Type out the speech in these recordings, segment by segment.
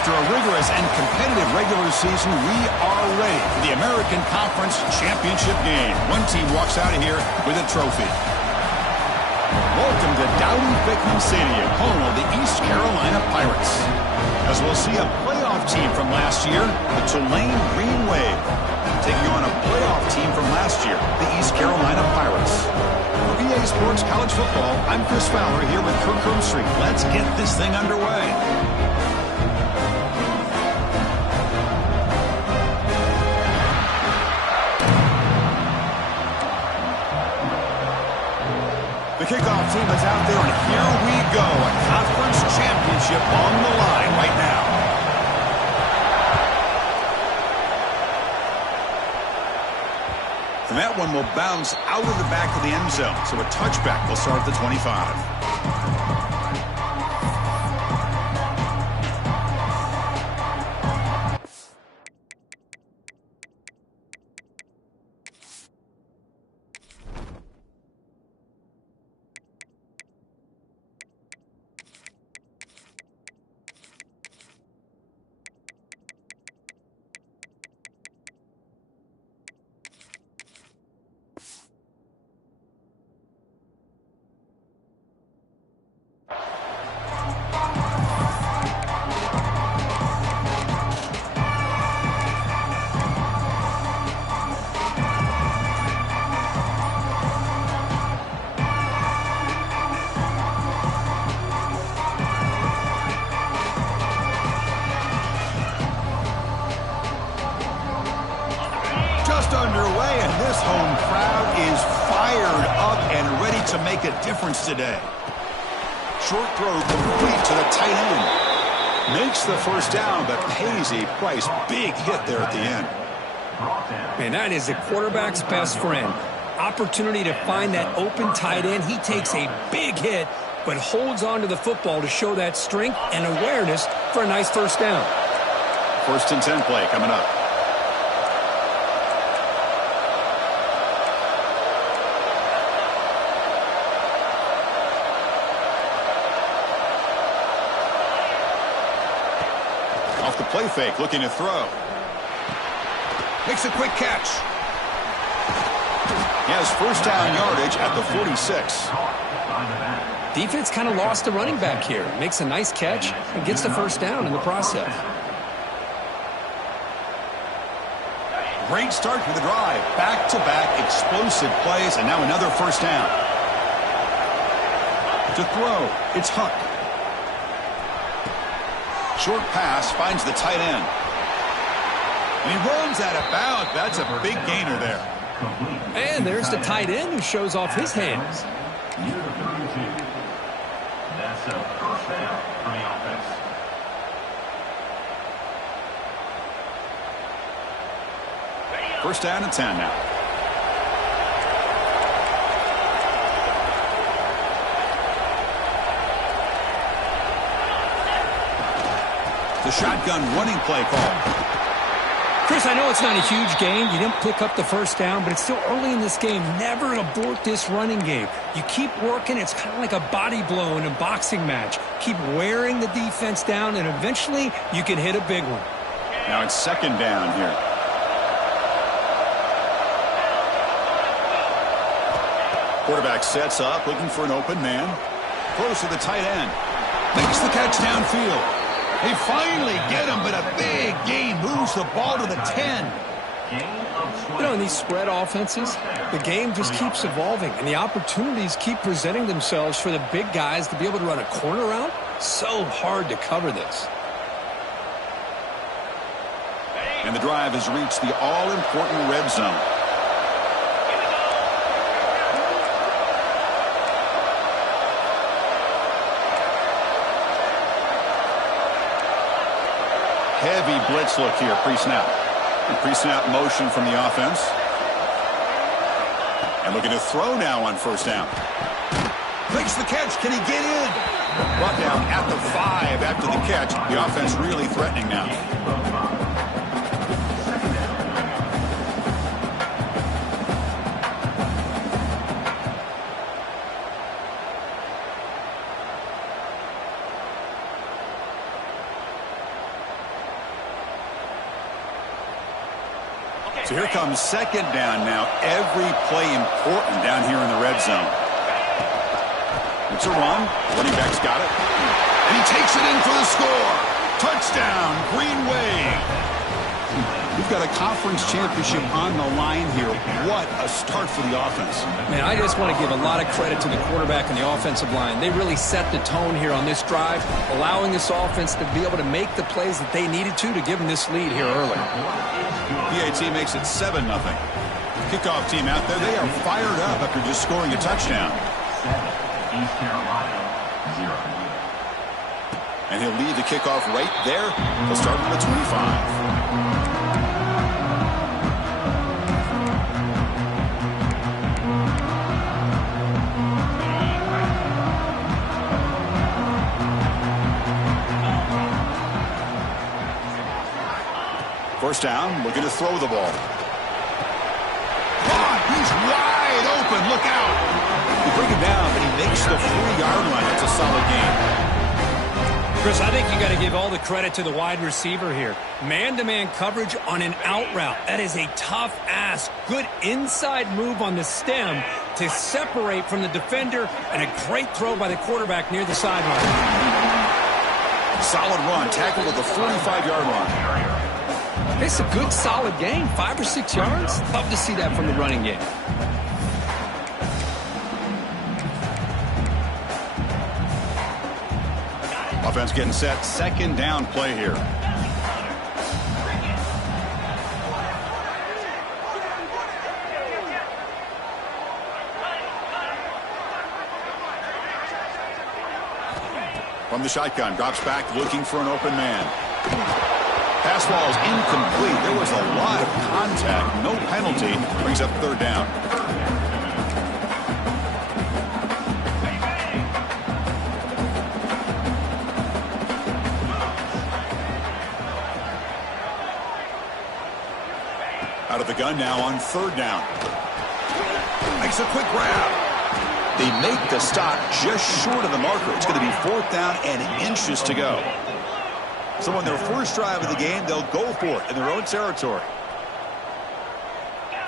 After a rigorous and competitive regular season, we are ready for the American Conference Championship game. One team walks out of here with a trophy. Welcome to Dowdy-Fickman Stadium, home of the East Carolina Pirates. As we'll see a playoff team from last year, the Tulane Green Wave, taking on a playoff team from last year, the East Carolina Pirates. For EA Sports College Football, I'm Chris Fowler here with Kirk Street. Let's get this thing underway. The kickoff team is out there, and here we go. A conference championship on the line right now. And that one will bounce out of the back of the end zone. So a touchback will start at the 25. Underway, and this home crowd is fired up and ready to make a difference today. Short throw complete to the tight end. Makes the first down, but pays a price. Big hit there at the end. Man, that is a quarterback's best friend. Opportunity to find that open tight end. He takes a big hit, but holds on to the football to show that strength and awareness for a nice first down. 1st and 10 play coming up. Off the play fake, looking to throw. Makes a quick catch. He has first down yardage at the 46. Defense kind of lost the running back here. Makes a nice catch and gets the first down in the process. Great start to the drive. Back-to-back explosive plays, and now another first down. To throw, it's Huck. Short pass finds the tight end. And he runs out of bounds. That's a big gainer there. And there's the tight end who shows off his hands. That's a first down for the offense. First down and 10 now. The shotgun running play call. Chris, I know it's not a huge game. You didn't pick up the first down, but it's still early in this game. Never abort this running game. You keep working. It's kind of like a body blow in a boxing match. Keep wearing the defense down, and eventually you can hit a big one. Now it's 2nd down here. Quarterback sets up, looking for an open man. Close to the tight end. Makes the catch downfield. They finally get him, but a big gain moves the ball to the 10. You know, in these spread offenses, the game just keeps evolving, and the opportunities keep presenting themselves for the big guys to be able to run a corner route. So hard to cover this. And the drive has reached the all-important red zone. Heavy blitz look here, pre-snap. Pre-snap motion from the offense. And looking to throw now on first down. Makes the catch. Can he get in? Brought down at the 5 after the catch. The offense really threatening now. So here comes second down now. Every play important down here in the red zone. It's a run. Running back's got it. And he takes it in for the score. Touchdown, Green Wave. We've got a conference championship on the line here. What a start for the offense. Man, I just want to give a lot of credit to the quarterback and the offensive line. They really set the tone here on this drive, allowing this offense to be able to make the plays that they needed to give them this lead here early. PAT makes it 7-0. Kickoff team out there, they are fired up after just scoring a touchdown. 7, East Carolina, 0. And he'll lead the kickoff right there. He'll start from the 25. First down, looking to throw the ball. He's wide open. Look out. You bring him down, but he makes the 3-yard line. That's a solid game. Chris, I think you got to give all the credit to the wide receiver here. Man-to-man coverage on an out route. That is a tough ask. Good inside move on the stem to separate from the defender, and a great throw by the quarterback near the sideline. Solid run. Tackled at the 45-yard line. It's a good, solid game. 5 or 6 yards. Love to see that from the running game. Offense getting set. Second down play here. From the shotgun, drops back, looking for an open man. Pass ball is incomplete. There was a lot of contact. No penalty. Brings up third down. Out of the gun now on third down. Makes a quick grab. They make the stop just short of the marker. It's going to be fourth down and inches to go. So on their first drive of the game, they'll go for it in their own territory.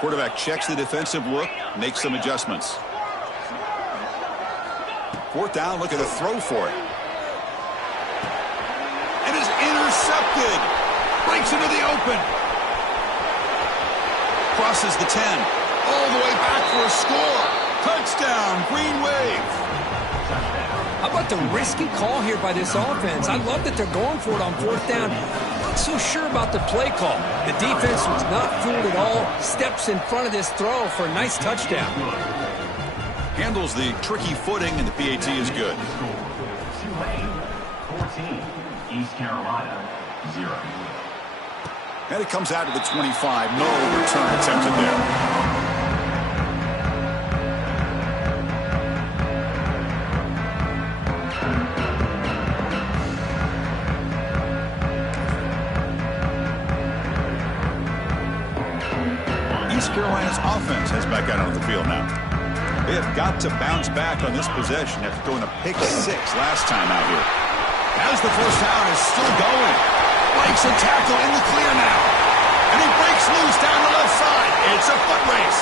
Quarterback checks the defensive look, makes some adjustments. Fourth down, looking to throw for it. And is intercepted. Breaks into the open. Crosses the 10. All the way back for a score. Touchdown, Green Wave. How about the risky call here by this offense? I love that they're going for it on fourth down. Not so sure about the play call. The defense was not fooled at all. Steps in front of this throw for a nice touchdown. Handles the tricky footing, and the PAT is good. Tulane, 14, East Carolina, 0. And it comes out to the 25. No return attempted there. Carolina's offense has back out onto the field now. They have got to bounce back on this possession after throwing a pick 6 last time out here. As the first down is still going. Breaks a tackle in the clear now. And he breaks loose down the left side. It's a foot race.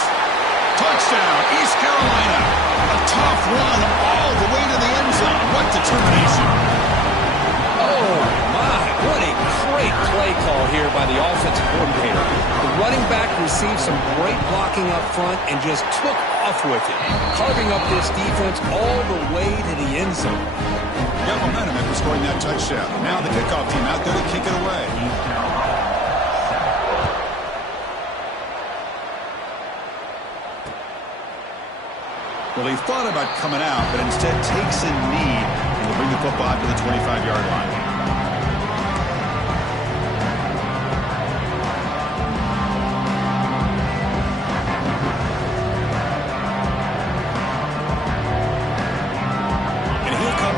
Touchdown, East Carolina. A tough run all the way to the end zone. What determination. Oh, my. What a great play call here by the offensive coordinator. The running back received some great blocking up front and just took off with it, carving up this defense all the way to the end zone. Got momentum after scoring that touchdown. Now the kickoff team out there to kick it away. Well, he thought about coming out, but instead takes a knee and will bring the football to the 25-yard line.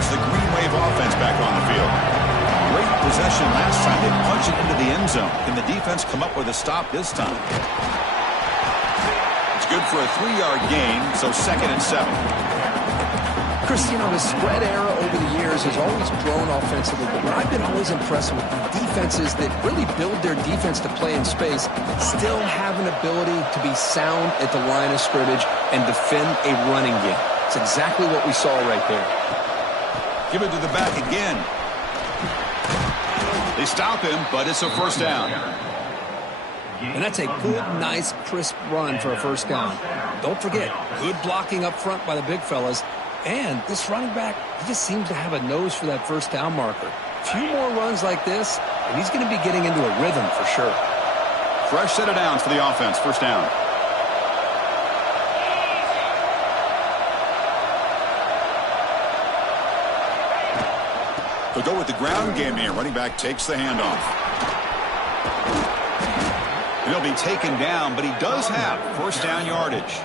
The Green Wave offense back on the field. Great possession last time. They punch it into the end zone. Can the defense come up with a stop this time? It's good for a 3-yard gain, so 2nd and 7. Chris, you know, the spread era over the years has always grown offensively, but what I've been always impressed with defenses that really build their defense to play in space still have an ability to be sound at the line of scrimmage and defend a running game. It's exactly what we saw right there. Give it to the back again. They stop him, but it's a first down. And that's a good, nice, crisp run for a first down. Don't forget, good blocking up front by the big fellas. And this running back, he just seems to have a nose for that first down marker. A few more runs like this, and he's going to be getting into a rhythm for sure. Fresh set of downs for the offense. First down. They'll go with the ground game here. Running back takes the handoff. He'll be taken down, but he does have first down yardage.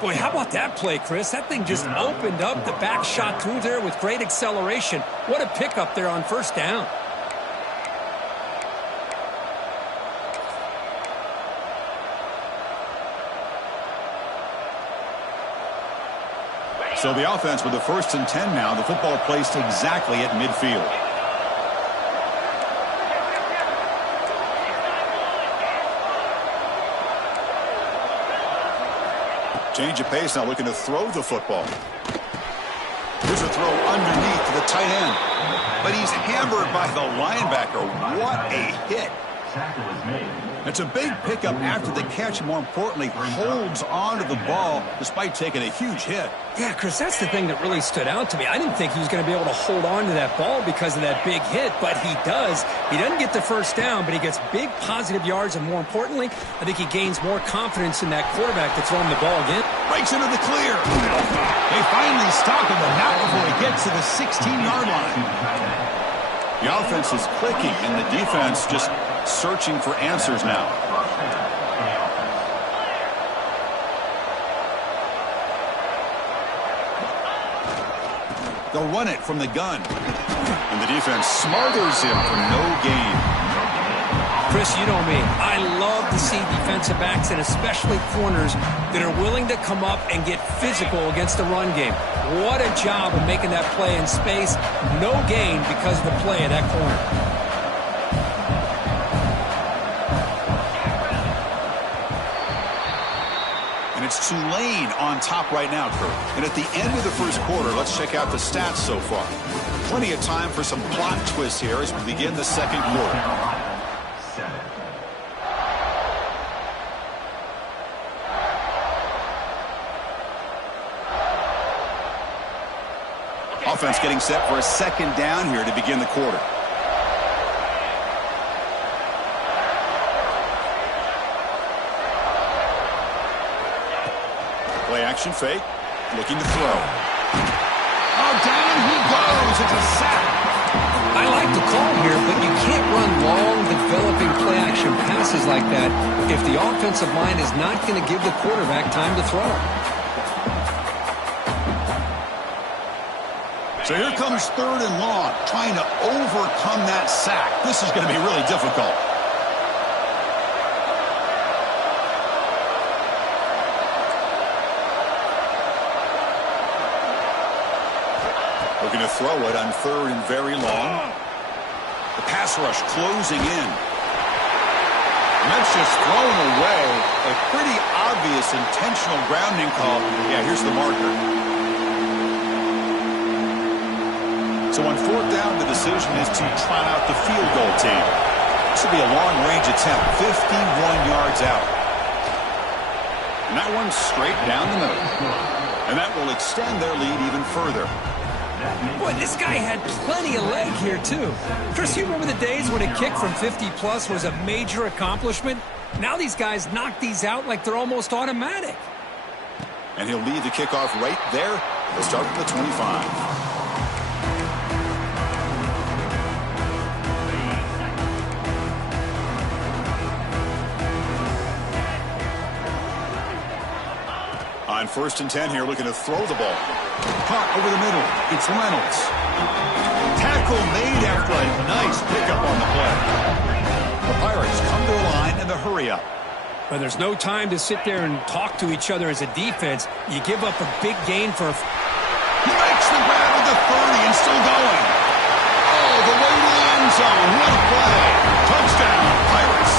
Boy, how about that play, Chris? That thing just opened up. The back shot through there with great acceleration. What a pickup there on first down. So the offense with the 1st and 10 now. The football placed exactly at midfield. Change of pace now, looking to throw the football. Here's a throw underneath to the tight end. But he's hammered by the linebacker. What a hit. It's a big pickup after the catch. More importantly, holds on to the ball despite taking a huge hit. Yeah, Chris, that's the thing that really stood out to me. I didn't think he was going to be able to hold on to that ball because of that big hit, but he does. He doesn't get the first down, but he gets big positive yards, and more importantly, I think he gains more confidence in that quarterback to throw him the ball again. Breaks into the clear. They finally stop him, but not before he gets to the 16-yard line. The offense is clicking, and the defense just searching for answers now. They'll run it from the gun. And the defense smothers him for no gain. Chris, you know me. I love to see defensive backs and especially corners that are willing to come up and get physical against the run game. What a job of making that play in space. No gain because of the play of that corner. And it's Tulane on top right now, Kurt. And at the end of the first quarter, let's check out the stats so far. Plenty of time for some plot twists here as we begin the second quarter. Offense getting set for a second down here to begin the quarter. Play action fake, looking to throw. Oh, down he goes. It's a sack. I like the call here, but you can't run long, developing play action passes like that if the offensive line is not going to give the quarterback time to throw. So here comes 3rd and long, trying to overcome that sack. This is going to be really difficult. Looking to throw it on 3rd and very long. The pass rush closing in. And that's just thrown away. A pretty obvious intentional grounding call. Yeah, here's the marker. So on 4th down, the decision is to try out the field goal team. This will be a long-range attempt, 51 yards out. And that one's straight down the middle. And that will extend their lead even further. Boy, this guy had plenty of leg here, too. Chris, you remember the days when a kick from 50-plus was a major accomplishment? Now these guys knock these out like they're almost automatic. And he'll lead the kickoff right there. They'll start at the 25. On 1st and 10 here, looking to throw the ball. Caught over the middle. It's Reynolds. Tackle made after a nice pickup on the play. The Pirates come to the line in the hurry up. But there's no time to sit there and talk to each other as a defense. You give up a big gain for zone. What a play. Touchdown, Pirates.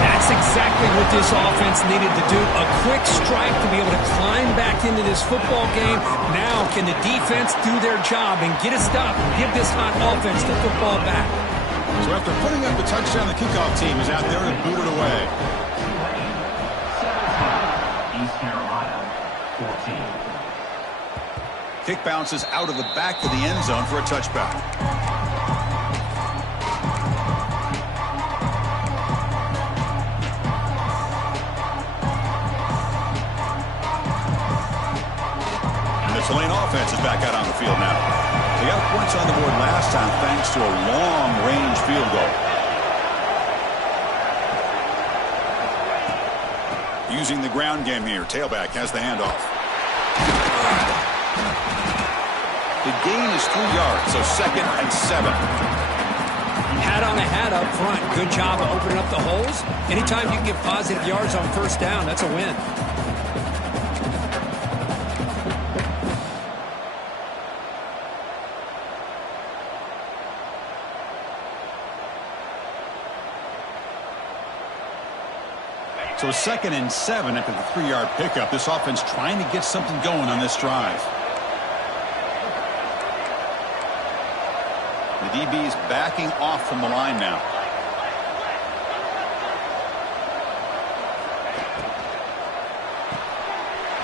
That's exactly what this offense needed to do. A quick strike to be able to climb back into this football game. Now can the defense do their job and get a stop and give this hot offense the football back? So after putting up the touchdown, the kickoff team is out there to boot it away. East Carolina, 14. Kick bounces out of the back of the end zone for a touchback. And the Tulane offense is back out on the field now. They got points on the board last time thanks to a long-range field goal. Using the ground game here. Tailback has the handoff. The gain is 3 yards, so 2nd and 7. Hat on a hat up front. Good job of opening up the holes. Anytime you can get positive yards on first down, that's a win. So 2nd and 7 after the 3-yard pickup. This offense trying to get something going on this drive. The DB is backing off from the line now.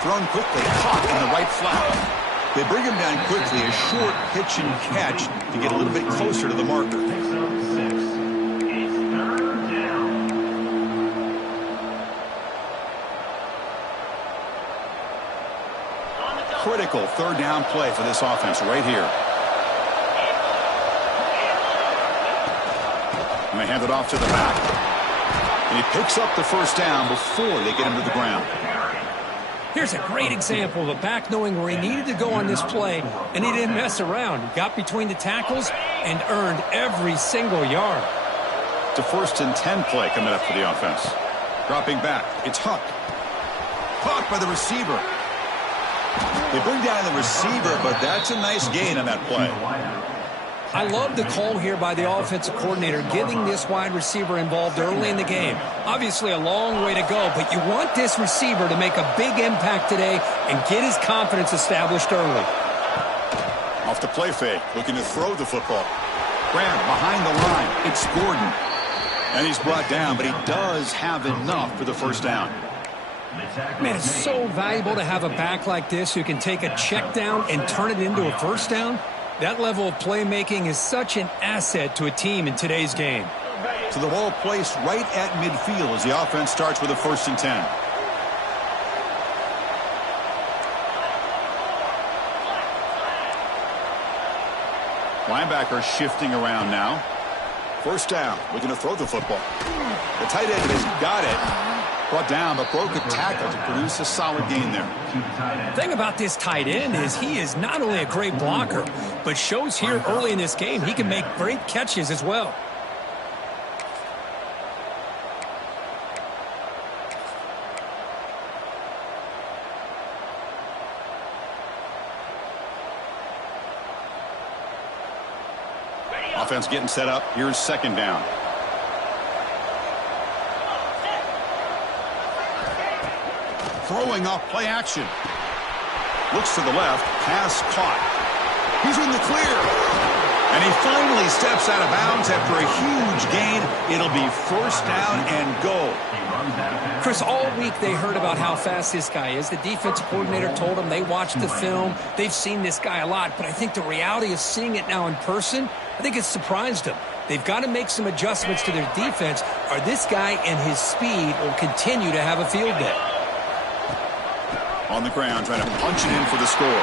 Thrown quickly, caught in the right flat. They bring him down quickly, a short pitch and catch to get a little bit closer to the marker. Critical 3rd down play for this offense right here. And they hand it off to the back. And he picks up the first down before they get him to the ground. Here's a great example of a back knowing where he needed to go on this play, and he didn't mess around. He got between the tackles and earned every single yard. It's a 1st and 10 play coming up for the offense. Dropping back. It's Huck. Caught by the receiver. They bring down the receiver, but that's a nice gain on that play. I love the call here by the offensive coordinator, getting this wide receiver involved early in the game. Obviously a long way to go, but you want this receiver to make a big impact today and get his confidence established early. Off the play fake, looking to throw the football. Graham behind the line. It's Gordon. And he's brought down, but he does have enough for the first down. Man, it's so valuable to have a back like this who can take a check down and turn it into a first down. That level of playmaking is such an asset to a team in today's game. So the ball placed right at midfield as the offense starts with a 1st and 10. Linebacker shifting around now. First down. We're going to throw the football. The tight end has got it. Brought down, but broke a tackle to produce a solid gain there. The thing about this tight end is he is not only a great blocker, but shows here early in this game he can make great catches as well. Offense getting set up. Here's 2nd down. Throwing off play action. Looks to the left. Pass caught. He's in the clear. And he finally steps out of bounds after a huge gain. It'll be 1st down and goal. Chris, all week they heard about how fast this guy is. The defense coordinator told them they watched the film. They've seen this guy a lot. But I think the reality of seeing it now in person, I think it's surprised them. They've got to make some adjustments to their defense, or this guy and his speed will continue to have a field day. On the ground, trying to punch it in for the score.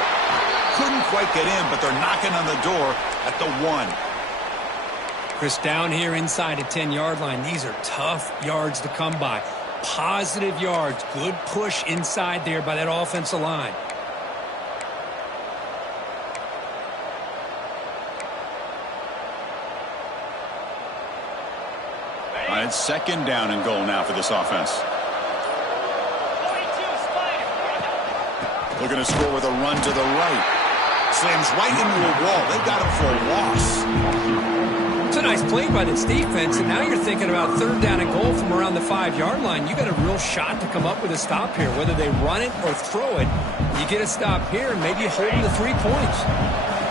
Couldn't quite get in, but they're knocking on the door at the 1. Chris, down here inside the 10-yard line, these are tough yards to come by. Positive yards, good push inside there by that offensive line. All right, 2nd down and goal now for this offense. Looking to score with a run to the right. Slams right into a wall. They got him for a loss. It's a nice play by this defense, and now you're thinking about third down and goal from around the 5-yard line. You got a real shot to come up with a stop here, whether they run it or throw it. You get a stop here, and maybe you hold them to 3 points.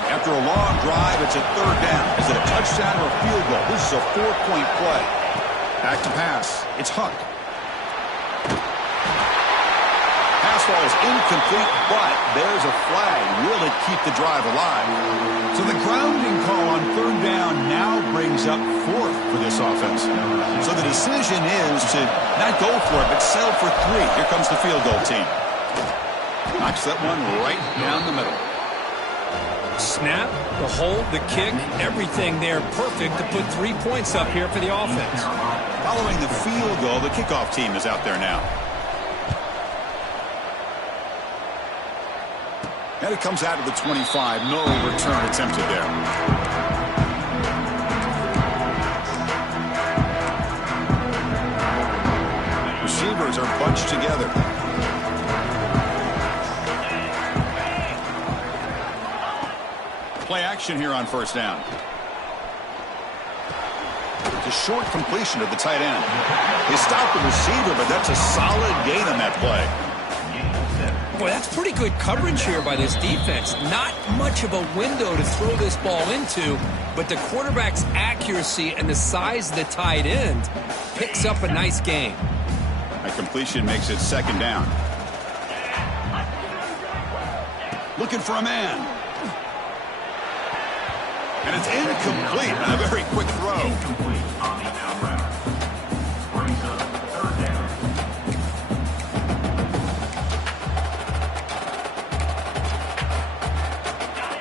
After a long drive, it's a third down. Is it a touchdown or a field goal? This is a 4-point play. Back to pass. It's Huck. Pass ball is incomplete, but there's a flag. Will it keep the drive alive? So the grounding call on third down now brings up 4th for this offense. So the decision is to not go for it, but settle for 3. Here comes the field goal team. Knocks that one right down the middle. Snap, the hold, the kick, everything there perfect to put 3 points up here for the offense. Following the field goal, the kickoff team is out there now. And it comes out of the 25. No return attempted there. Receivers are bunched together. Play action here on first down. It's a short completion of the tight end. They stopped the receiver, but that's a solid gain on that play. Boy, that's pretty good coverage here by this defense. Not much of a window to throw this ball into, but the quarterback's accuracy and the size of the tight end picks up a nice gain. That completion makes it second down. Looking for a man. And it's incomplete on a very quick throw. Incomplete on the out route. Brings up third down.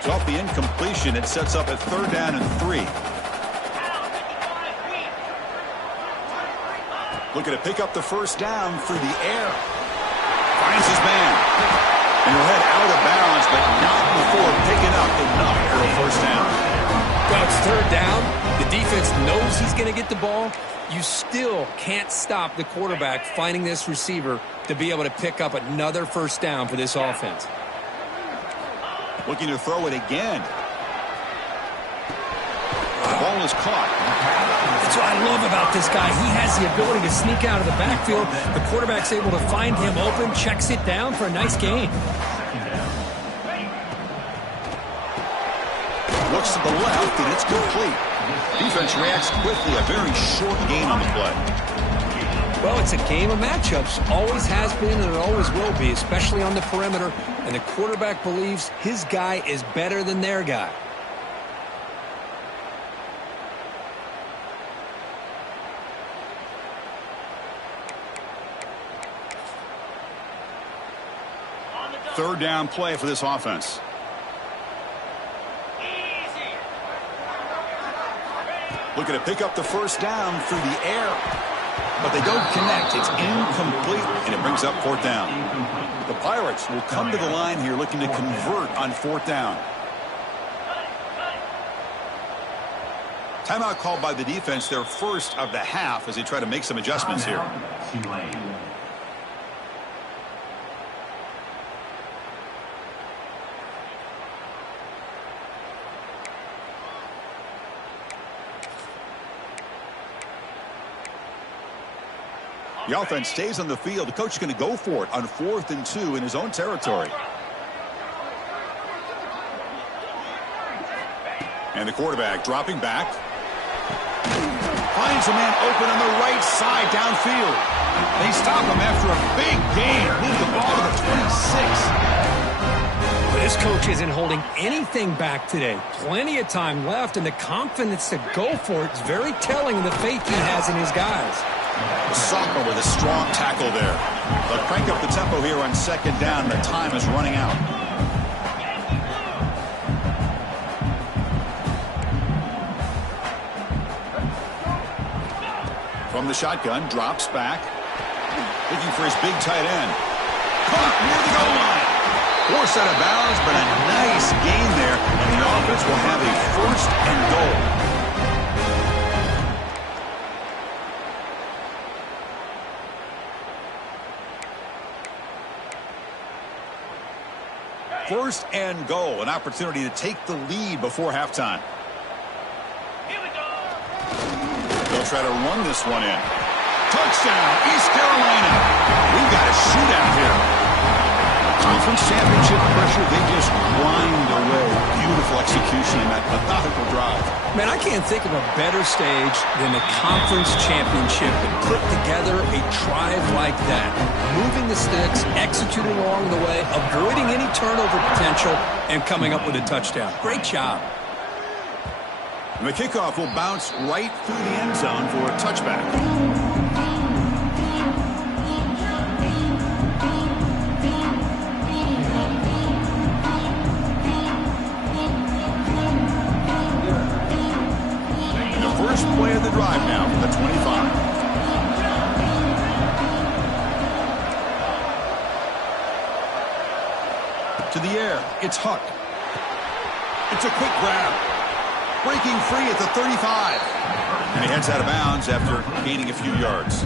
So off the incompletion, it sets up at third down and 3. Looking to pick up the first down through the air. Finds his man. And he'll head out of bounds, but not before picking up enough for a first down. Well, it's third down. The defense knows he's going to get the ball. You still can't stop the quarterback finding this receiver to be able to pick up another first down for this offense. Looking to throw it again. The ball is caught. That's what I love about this guy. He has the ability to sneak out of the backfield. The quarterback's able to find him open, checks it down for a nice gain. Looks to the left, and it's complete. Defense reacts quickly. A very short gain on the play. Well, it's a game of matchups. Always has been, and it always will be, especially on the perimeter. And the quarterback believes his guy is better than their guy. Third down play for this offense. Looking to pick up the first down through the air. But they don't connect. It's incomplete, and it brings up fourth down. The Pirates will come to the line here looking to convert on fourth down. Timeout called by the defense, their first of the half, as they try to make some adjustments here. The offense stays on the field. The coach is going to go for it on 4th and 2 in his own territory. And the quarterback dropping back. Finds a man open on the right side downfield. They stop him after a big gain. Move the ball to the 26. But this coach isn't holding anything back today. Plenty of time left, and the confidence to go for it is very telling of the faith he has in his guys. The sophomore with a strong tackle there. They'll crank up the tempo here on second down. The time is running out. From the shotgun, drops back. Looking for his big tight end. Caught near the goal line. Forced out of bounds, but a nice gain there. And the offense will have a first and goal. First and goal, an opportunity to take the lead before halftime. Here we go. try to run this one in. Touchdown, East Carolina. We've got a shootout here. Conference championship pressure, they just grind away. Beautiful execution in that methodical drive. Man, I can't think of a better stage than the conference championship to put together a drive like that. Moving the sticks, executing along the way, avoiding any turnover potential, and coming up with a touchdown. Great job. And the kickoff will bounce right through the end zone for a touchback. First play of the drive now from the 25. To the air, it's Huck. It's a quick grab. Breaking free at the 35. And he heads out of bounds after gaining a few yards.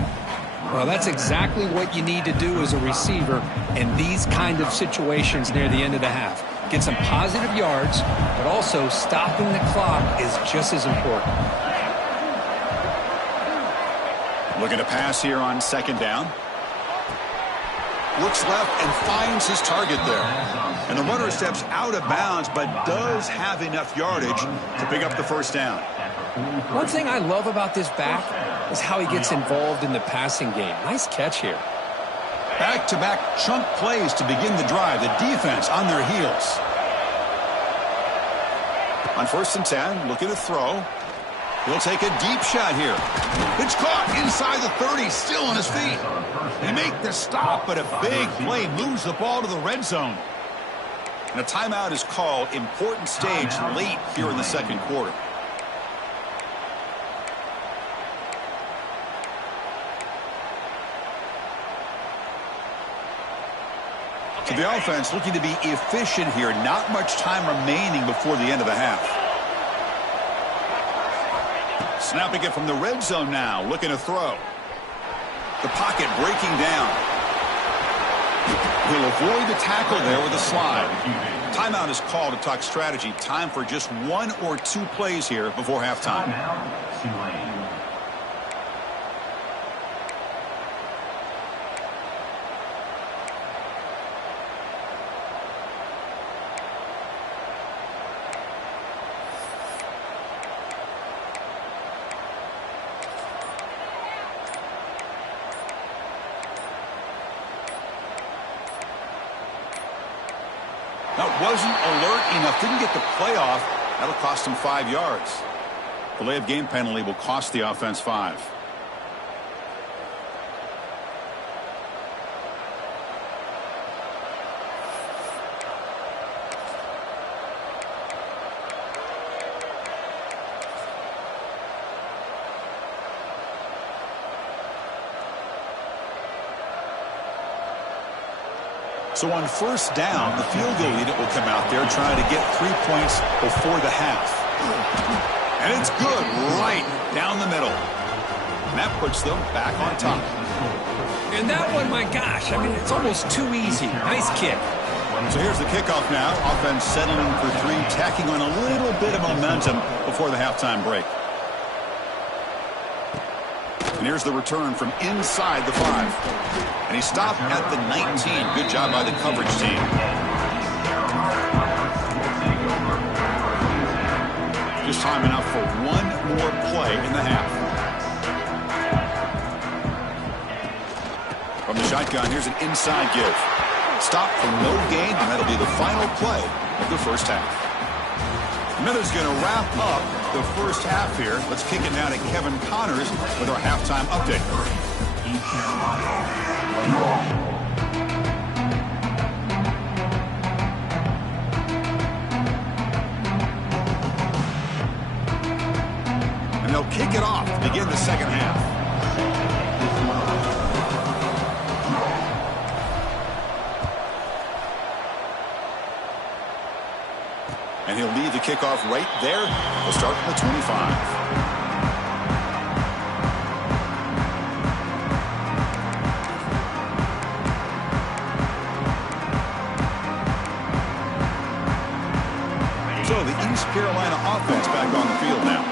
Well, that's exactly what you need to do as a receiver in these kind of situations near the end of the half. Get some positive yards, but also stopping the clock is just as important. Looking to pass here on second down. Looks left and finds his target there. And the runner steps out of bounds, but does have enough yardage to pick up the first down. One thing I love about this back is how he gets involved in the passing game. Nice catch here. Back-to-back chunk plays to begin the drive. The defense on their heels. On 1st and 10, looking to throw. He'll take a deep shot here. It's caught inside the 30, still on his feet. They make the stop, but a big play moves the ball to the red zone. And a timeout is called. Important stage late here in the second quarter. So the offense looking to be efficient here. Not much time remaining before the end of the half. Snapping it from the red zone now, looking to throw. The pocket breaking down. He'll avoid the tackle there with a slide. Timeout is called to talk strategy. Time for just 1 or 2 plays here before halftime. That wasn't alert enough. Didn't get the play off. That'll cost him 5 yards. Delay of game penalty will cost the offense 5. So on 1st down, the field goal unit will come out there trying to get 3 points before the half. And it's good right down the middle. And that puts them back on top. And that one, my gosh, I mean, it's almost too easy. Nice kick. So here's the kickoff now. Offense settling for 3, tacking on a little bit of momentum before the halftime break. And here's the return from inside the 5. And he stopped at the 19. Good job by the coverage team. Just time enough for 1 more play in the half. From the shotgun, here's an inside give. Stop for no gain, and that'll be the final play of the first half. Miller's going to wrap up the first half here. Let's kick it now to Kevin Connors with our halftime update. And they'll kick it off to begin the second half. And he'll leave the kickoff right there. We'll start from the 25. So the East Carolina offense back on the field now.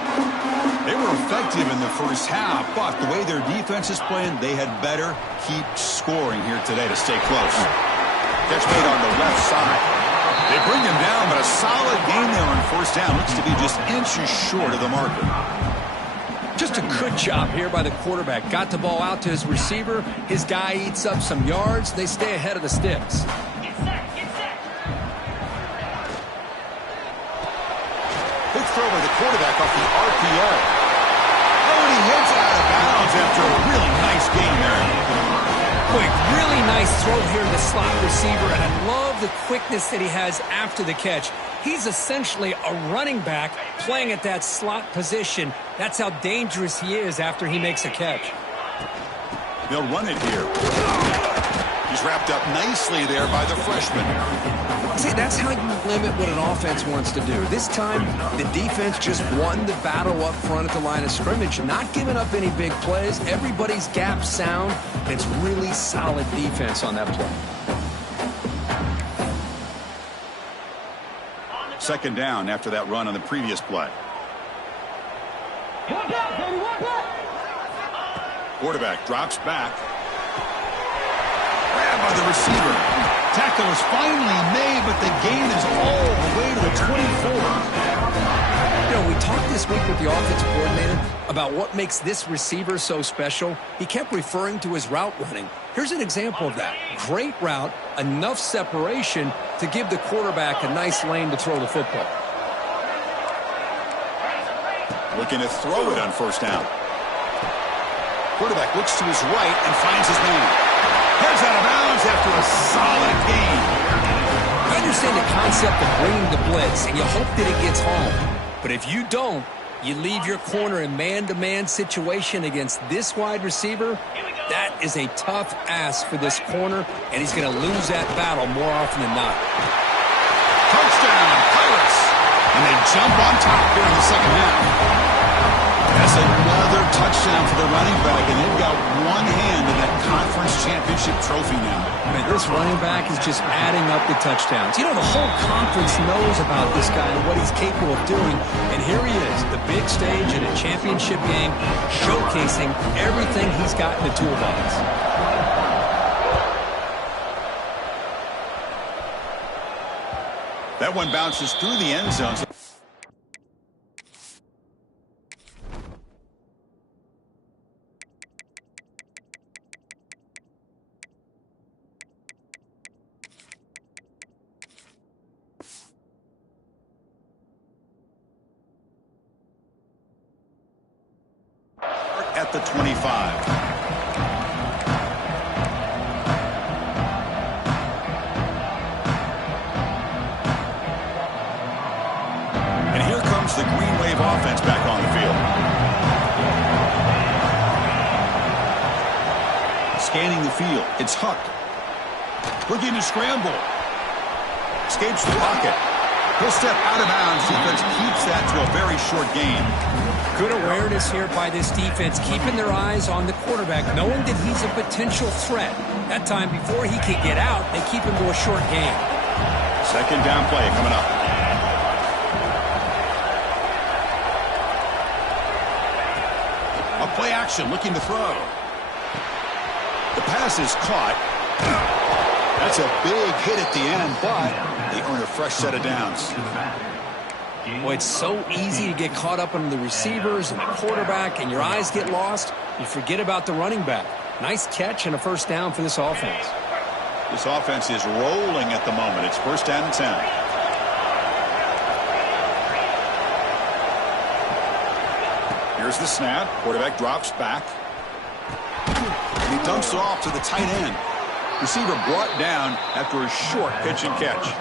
They were effective in the first half, but the way their defense is playing, they had better keep scoring here today to stay close. Catch made on the left side. They bring him down, but a solid gain there on first down. Looks to be just inches short of the marker. Just a good job here by the quarterback. Got the ball out to his receiver. His guy eats up some yards. They stay ahead of the sticks. Quick throw by the quarterback off the RPO. Oh, and he hits it out of bounds after a really nice game there. Quick, really nice throw here to the slot receiver, and I love the quickness that he has after the catch. He's essentially a running back playing at that slot position. That's how dangerous he is after he makes a catch. They'll run it here. He's wrapped up nicely there by the freshman. See, that's how you limit what an offense wants to do. This time, the defense just won the battle up front at the line of scrimmage, not giving up any big plays. Everybody's gap sound. It's really solid defense on that play. Second down after that run on the previous play. Quarterback drops back. Grabbed by the receiver. Tackle is finally made, but the gain is all the way to the 24. You know, we talked this week with the offensive coordinator about what makes this receiver so special. He kept referring to his route running. Here's an example of that. Great route, enough separation to give the quarterback a nice lane to throw the football. Looking to throw it on first down. Quarterback looks to his right and finds his man. Heads out of bounds after a solid gain. I understand the concept of bringing the blitz, and you hope that it gets home. But if you don't, you leave your corner in man-to-man situation against this wide receiver. That is a tough ask for this corner, and he's going to lose that battle more often than not. Touchdown, Pirates! And they jump on top here in the second half. That's another touchdown for the running back, and they've got one hand in that conference championship trophy now. Man, this running back is just adding up the touchdowns. You know, the whole conference knows about this guy and what he's capable of doing, and here he is, the big stage in a championship game, showcasing everything he's got in the toolbox. That one bounces through the end zone. At the 25. And here comes the Green Wave offense back on the field. Scanning the field. It's Huck. Looking to scramble. Escapes the pocket. He'll step out of bounds. Defense keeps that to a very short gain. Good awareness here by this defense, keeping their eyes on the quarterback, knowing that he's a potential threat. That time, before he can get out, they keep him to a short gain. Second down play coming up. A play action, looking to throw. The pass is caught. That's a big hit at the end, but they earn a fresh set of downs. Boy, it's so easy to get caught up on the receivers and the quarterback, and your eyes get lost. You forget about the running back. Nice catch and a first down for this offense. This offense is rolling at the moment. It's first down and 10. Here's the snap. Quarterback drops back. And he dumps it off to the tight end. Receiver brought down after a short pitch and catch.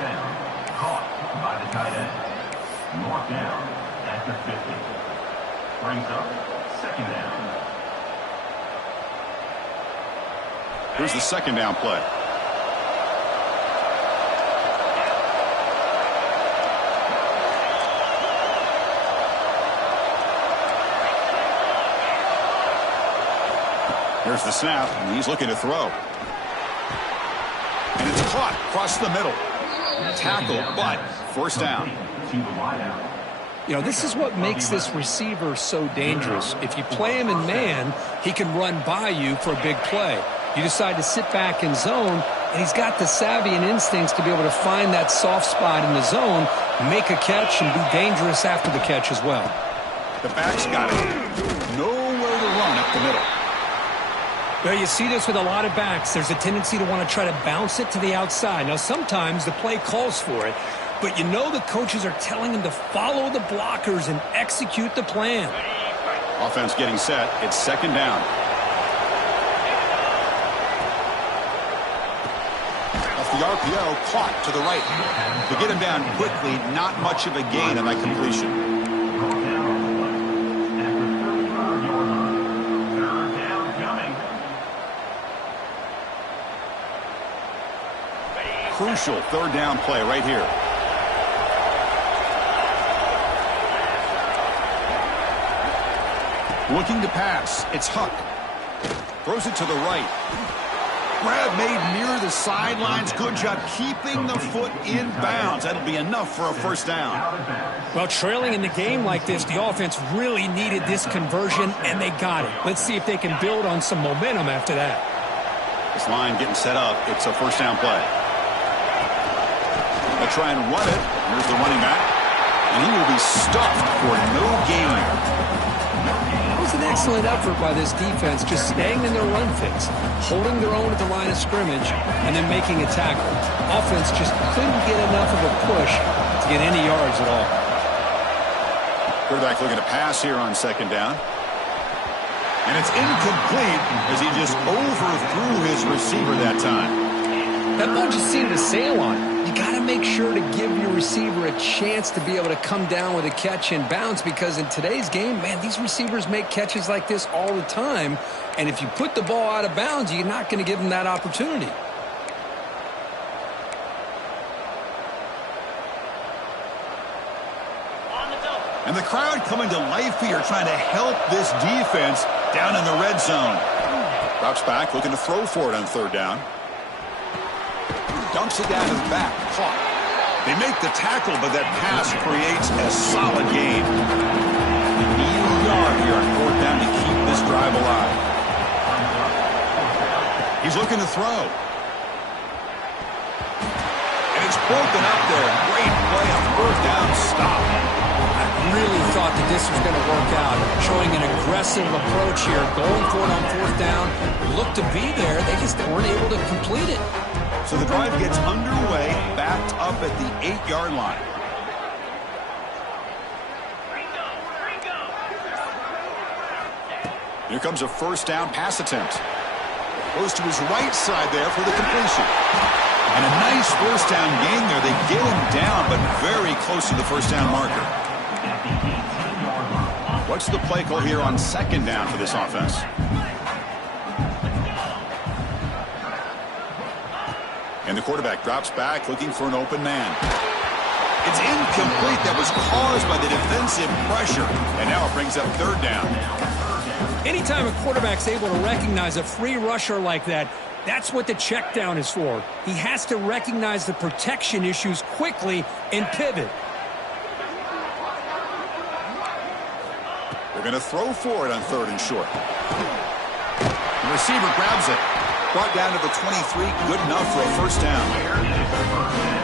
Caught by the tight end. Marked down at the 50. Brings up second down. Here's the second down play. Here's the snap, and he's looking to throw. And it's caught across the middle. Tackle, but first down. To the wideout. You know, this is what makes this receiver so dangerous. If you play him in man, he can run by you for a big play. You decide to sit back in zone, and he's got the savvy and instincts to be able to find that soft spot in the zone, make a catch, and be dangerous after the catch as well. The back's got it. Nowhere to run up the middle. Well, you see this with a lot of backs. There's a tendency to want to try to bounce it to the outside. Now, sometimes the play calls for it, but you know the coaches are telling him to follow the blockers and execute the plan. Offense getting set. It's second down. Off the RPO, caught to the right. To get him down quickly, not much of a gain on that completion. Crucial third down play right here. Looking to pass. It's Huck. Throws it to the right. Grab made near the sidelines. Good job keeping the foot in bounds. That'll be enough for a first down. Well, trailing in the game like this, the offense really needed this conversion, and they got it. Let's see if they can build on some momentum after that. This line getting set up. It's a first down play. They'll try and run it. Here's the running back. And he will be stuffed for no gain. It was an excellent effort by this defense, just staying in their run fits, holding their own at the line of scrimmage, and then making a tackle. Offense just couldn't get enough of a push to get any yards at all. Quarterback looking to pass here on second down. And it's incomplete as he just overthrew his receiver that time. That ball just seemed to sail on it. You got to make sure to give your receiver a chance to be able to come down with a catch and bounce, because in today's game, man, these receivers make catches like this all the time. And if you put the ball out of bounds, you're not going to give them that opportunity. And the crowd coming to life here, trying to help this defense down in the red zone. Drops back, looking to throw for it on third down. Dumps it down his back. Caught. They make the tackle, but that pass creates a solid gain. They need a yard here on fourth down to keep this drive alive. He's looking to throw. And it's broken up there. Great play on fourth down. Stop. I really thought that this was going to work out, showing an aggressive approach here, going for it on fourth down. Looked to be there. They just weren't able to complete it. So the drive gets underway, backed up at the 8-yard line. Here comes a first down pass attempt. Goes to his right side there for the completion. And a nice first down gain there. They get him down, but very close to the first down marker. What's the play call here on second down for this offense? And the quarterback drops back, looking for an open man. It's incomplete. That was caused by the defensive pressure. And now it brings up third down. Anytime a quarterback's able to recognize a free rusher like that, that's what the check down is for. He has to recognize the protection issues quickly and pivot. They're going to throw for it on third and short. The receiver grabs it. Brought down to the 23, good enough for a first down.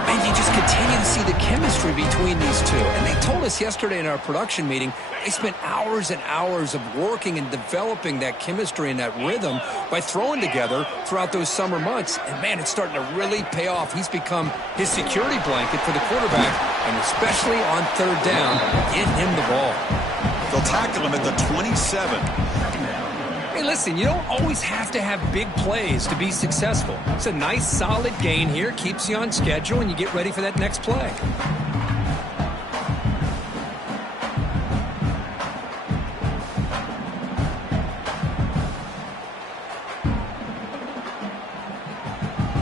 And you just continue to see the chemistry between these two. And they told us yesterday in our production meeting, they spent hours and hours of working and developing that chemistry and that rhythm by throwing together throughout those summer months. And, man, it's starting to really pay off. He's become his security blanket for the quarterback, and especially on third down, get him the ball. They'll tackle him at the 27. Hey, listen, you don't always have to have big plays to be successful. It's a nice, solid gain here, keeps you on schedule, and you get ready for that next play.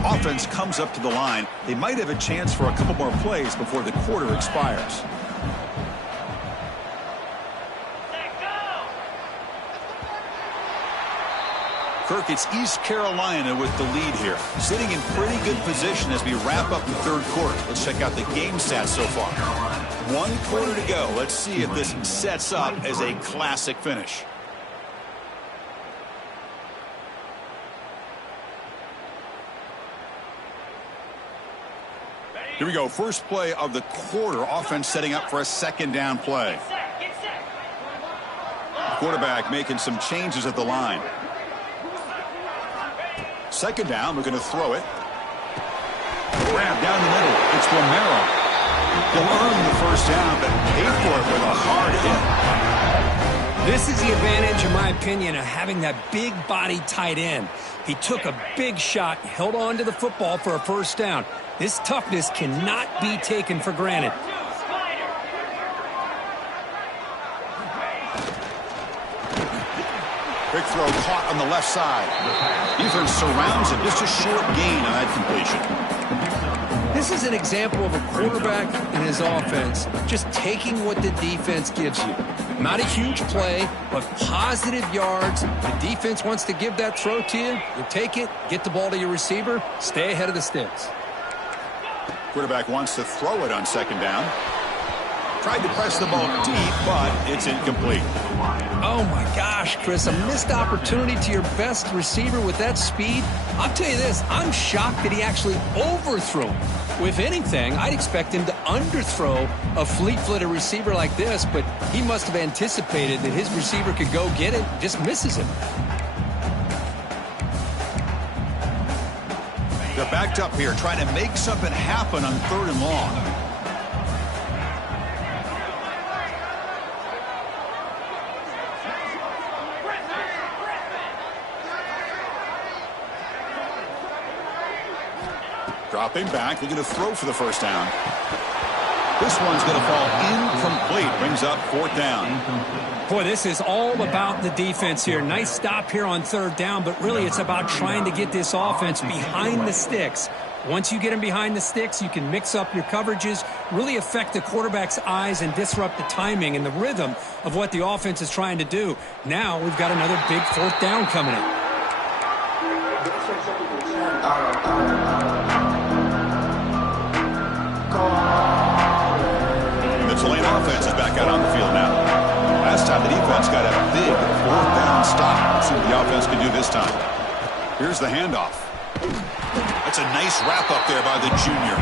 Offense comes up to the line. They might have a chance for a couple more plays before the quarter expires. Kirk, it's East Carolina with the lead here. Sitting in pretty good position as we wrap up the third quarter. Let's check out the game stats so far. 1 quarter to go. Let's see if this sets up as a classic finish. Here we go. First play of the quarter. Offense setting up for a second down play. Quarterback making some changes at the line. Second down. We're going to throw it. Grab down the middle. It's Romero. He'll earn the first down, but pay for it with a hard hit. This is the advantage, in my opinion, of having that big body tight end. He took a big shot, held on to the football for a first down. This toughness cannot be taken for granted. Big throw caught on the left side. Defense surrounds him. Just a short gain on that completion. This is an example of a quarterback and his offense just taking what the defense gives you. Not a huge play, but positive yards. The defense wants to give that throw to you. You take it, get the ball to your receiver, stay ahead of the sticks. Quarterback wants to throw it on second down. Tried to press the ball deep, but it's incomplete. Oh, my gosh, Chris, a missed opportunity to your best receiver with that speed. I'll tell you this, I'm shocked that he actually overthrew him. If anything, I'd expect him to underthrow a fleet-footed receiver like this, but he must have anticipated that his receiver could go get it, just misses him. They're backed up here, trying to make something happen on 3rd and long. Dropping back, looking to throw for the first down. This one's going to fall incomplete. Brings up 4th down. Boy, this is all about the defense here. Nice stop here on 3rd down, but really it's about trying to get this offense behind the sticks. Once you get them behind the sticks, you can mix up your coverages, really affect the quarterback's eyes and disrupt the timing and the rhythm of what the offense is trying to do. Now we've got another big 4th down coming in. The Tulane offense is back out on the field now. Last time the defense got a big 4th down stop. Let's see what the offense can do this time. Here's the handoff. That's a nice wrap up there by the junior.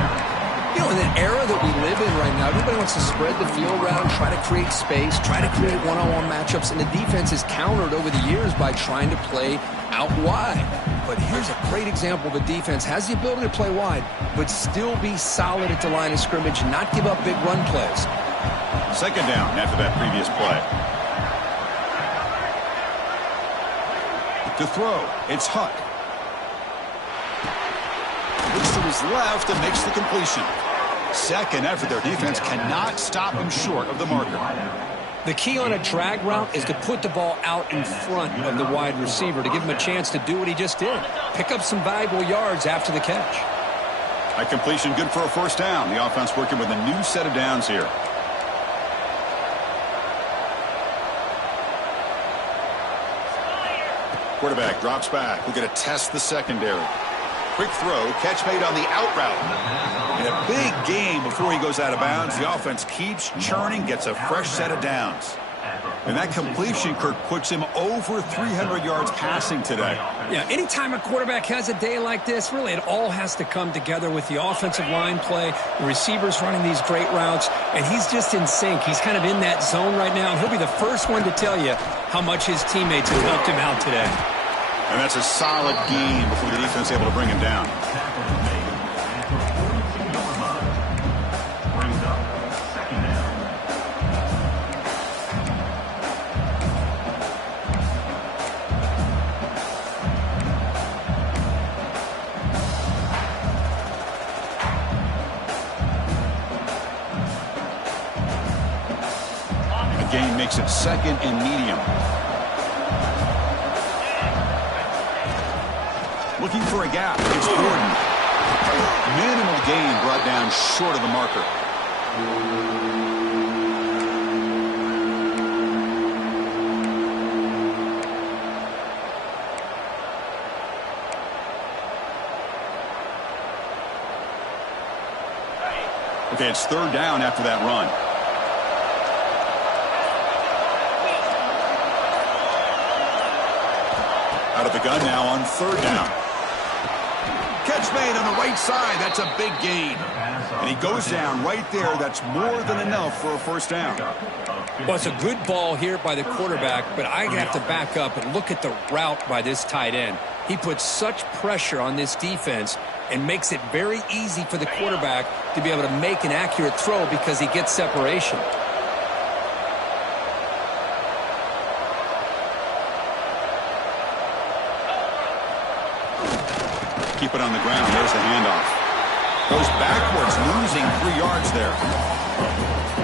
You know, in the era that we live in right now, everybody wants to spread the field around, try to create space, try to create one-on-one matchups, and the defense is countered over the years by trying to play out wide. But here's a great example. The defense has the ability to play wide, but still be solid at the line of scrimmage, not give up big run plays. Second down after that previous play. To throw, it's Huck. Looks to his left and makes the completion. Second effort, their defense cannot stop him short of the marker. The key on a drag route is to put the ball out in front of the wide receiver to give him a chance to do what he just did. Pick up some valuable yards after the catch. That completion good for a first down. The offense working with a new set of downs here. Quarterback drops back. We're going to test the secondary. Quick throw, catch made on the out route. And a big gain before he goes out of bounds. The offense keeps churning, gets a fresh set of downs. And that completion, Kirk, puts him over 300 yards passing today. Yeah, anytime a quarterback has a day like this, really it all has to come together with the offensive line play, the receivers running these great routes, and he's just in sync. He's kind of in that zone right now, and he'll be the first one to tell you how much his teammates have helped him out today. And that's a solid gain before the defense is able to bring him down. The gain makes it 2nd and medium. Looking for a gap. It's Gordon. Minimal gain brought down short of the marker. Okay, it's 3rd down after that run. Out of the gun now on third down. Catch made on the right side. That's a big gain. And he goes down right there. That's more than enough for a first down. Well, it's a good ball here by the quarterback, but I have to back up and look at the route by this tight end. He puts such pressure on this defense and makes it very easy for the quarterback to be able to make an accurate throw because he gets separation. Keep it on the ground. There's the handoff. Goes backwards, losing 3 yards there.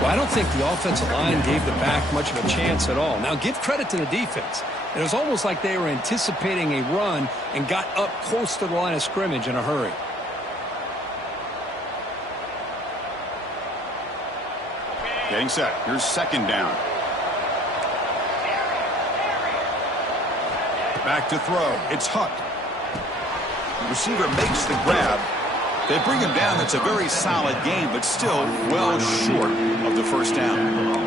Well, I don't think the offensive line gave the back much of a chance at all. Now, give credit to the defense. It was almost like they were anticipating a run and got up close to the line of scrimmage in a hurry. Getting set. Here's second down. Back to throw. It's Huck. The receiver makes the grab. They bring him down. That's a very solid game, but still well short of the first down.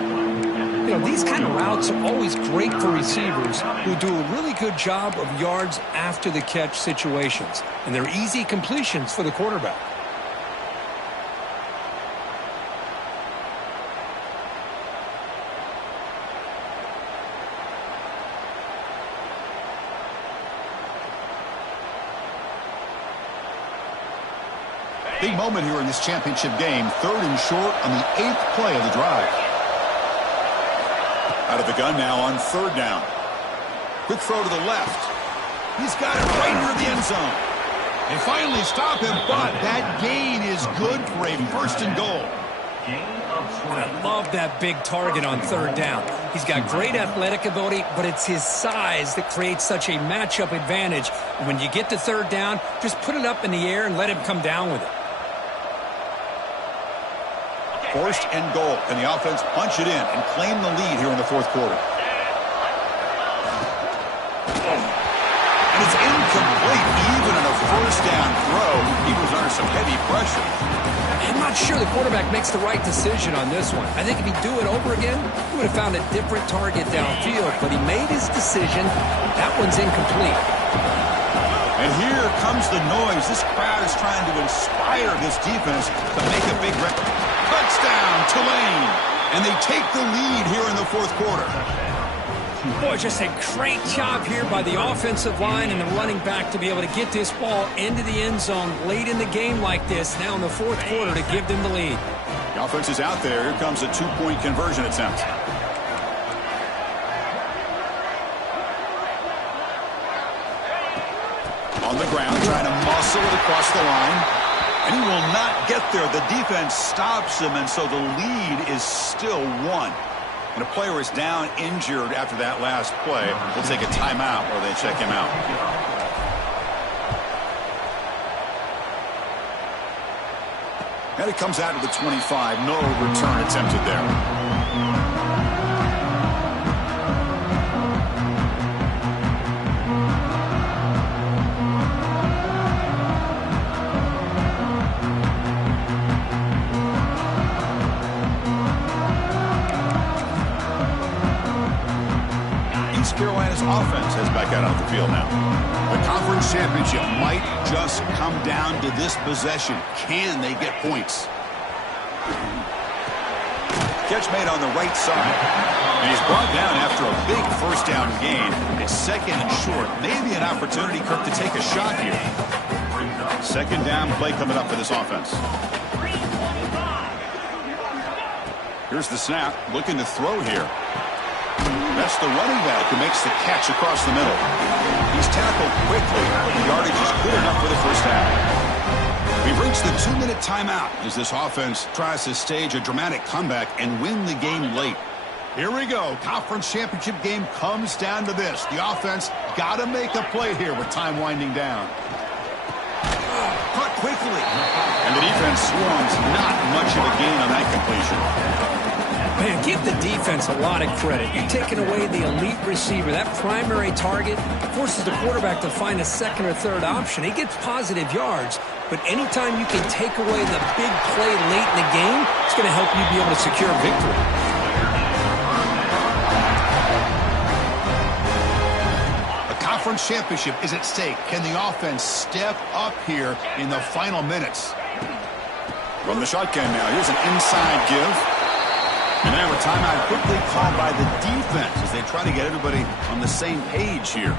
You know, these kind of routes are always great for receivers who do a really good job of yards after the catch situations. And they're easy completions for the quarterback. Big moment here in this championship game. Third and short on the 8th play of the drive. Out of the gun now on third down. Quick throw to the left. He's got it right near the end zone. They finally stop him, but that gain is good for a first and goal. I love that big target on third down. He's got great athletic ability, but it's his size that creates such a matchup advantage. And when you get to third down, just put it up in the air and let him come down with it. First and goal. Can the offense punch it in and claim the lead here in the fourth quarter? And it's incomplete. Even on a first down throw, he was under some heavy pressure. I'm not sure the quarterback makes the right decision on this one. I think if he'd do it over again, he would have found a different target downfield, but he made his decision. That one's incomplete. And here comes the noise. This crowd is trying to inspire this defense to make a big touchdown, Tulane. And they take the lead here in the fourth quarter. Boy, just a great job here by the offensive line and the running back to be able to get this ball into the end zone late in the game like this, now in the fourth quarter, to give them the lead. The offense is out there. Here comes a two-point conversion attempt. On the ground, trying to muscle it across the line. And he will not get there. The defense stops him, and so the lead is still 1. And a player is down injured after that last play. We'll take a timeout or they check him out. And it comes out to the 25. No return attempted there. Carolina's offense has back out on the field now. The conference championship might just come down to this possession. Can they get points? Catch made on the right side. And he's brought down after a big first down gain. It's second and short. Maybe an opportunity, Kirk, to take a shot here. Second down play coming up for this offense. Here's the snap. Looking to throw here. That's the running back who makes the catch across the middle. He's tackled quickly. The yardage is good enough for the first down. We've reached the 2-minute timeout as this offense tries to stage a dramatic comeback and win the game late. Here we go. Conference championship game comes down to this. The offense got to make a play here with time winding down. Caught quickly. And the defense swarms. Not much of a gain on that completion. Man, give the defense a lot of credit. You're taking away the elite receiver. That primary target forces the quarterback to find a second or third option. He gets positive yards, but anytime you can take away the big play late in the game, it's going to help you be able to secure victory. conference championship is at stake. Can the offense step up here in the final minutes? From the shotgun now, here's an inside give. And now a timeout quickly called by the defense as they try to get everybody on the same page here.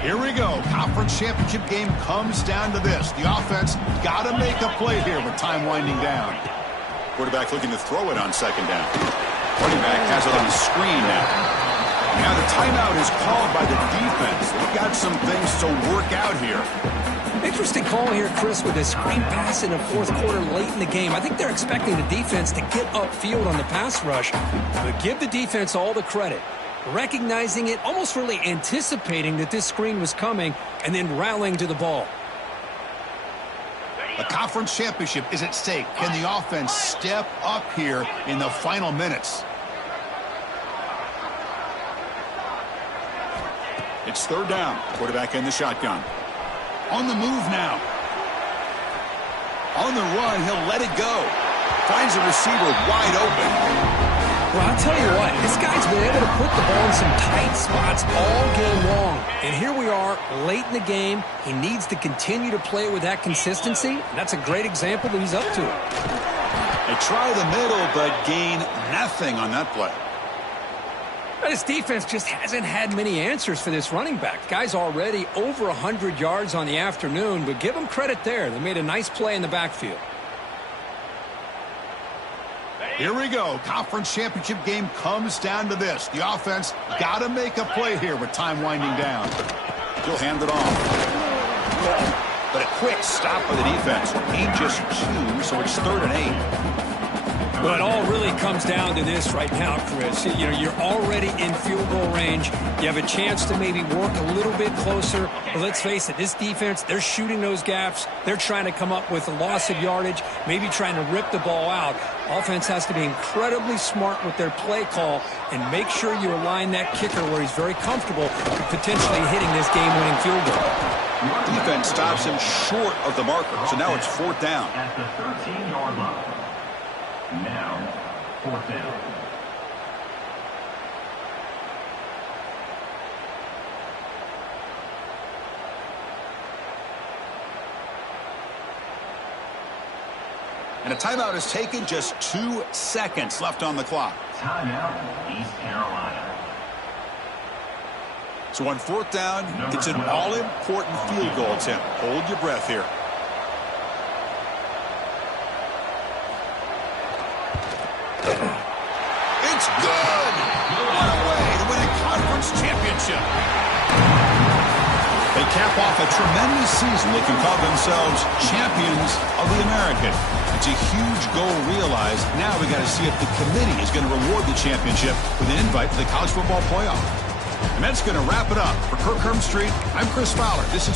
Here we go. Conference championship game comes down to this. The offense got to make a play here with time winding down. Quarterback looking to throw it on second down. Running back has it on the screen now. Now the timeout is called by the defense. They've got some things to work out here. Interesting call here, Chris, with a screen pass in the fourth quarter late in the game. I think they're expecting the defense to get upfield on the pass rush, but give the defense all the credit. Recognizing it, almost really anticipating that this screen was coming, and then rallying to the ball. The conference championship is at stake. Can the offense step up here in the final minutes? It's third down. Quarterback in the shotgun. On the move now. On the run, he'll let it go. Finds a receiver wide open. Well, I'll tell you what, this guy's been able to put the ball in some tight spots all game long. And here we are, late in the game. He needs to continue to play with that consistency. And that's a great example that he's up to it. They try the middle, but gain nothing on that play. This defense just hasn't had many answers for this running back. The guy's already over 100 yards on the afternoon, but give him credit there. They made a nice play in the backfield. Here we go. Conference championship game comes down to this. The offense got to make a play here with time winding down. He'll hand it off. But a quick stop by the defense. Gain just 2, so it's 3rd and 8. Well, it all really comes down to this right now, Chris. You know, you're already in field goal range. You have a chance to maybe work a little bit closer. But let's face it, this defense, they're shooting those gaps. They're trying to come up with a loss of yardage, maybe trying to rip the ball out. Offense has to be incredibly smart with their play call and make sure you align that kicker where he's very comfortable with potentially hitting this game-winning field goal. Defense stops him short of the marker, so now it's 4th down. At the 13-yard line. Now, 4th down. And a timeout is taken, just 2 seconds left on the clock. Timeout, East Carolina. So on 4th down, it's an all-important field goal attempt. Hold your breath here. It's good! What a way to win a conference championship. They cap off a tremendous season. They can call themselves champions of the American. It's a huge goal realized. Now we got to see if the committee is going to reward the championship with an invite to the college football playoff. And that's going to wrap it up. For Kirk Street, I'm Chris Fowler. This is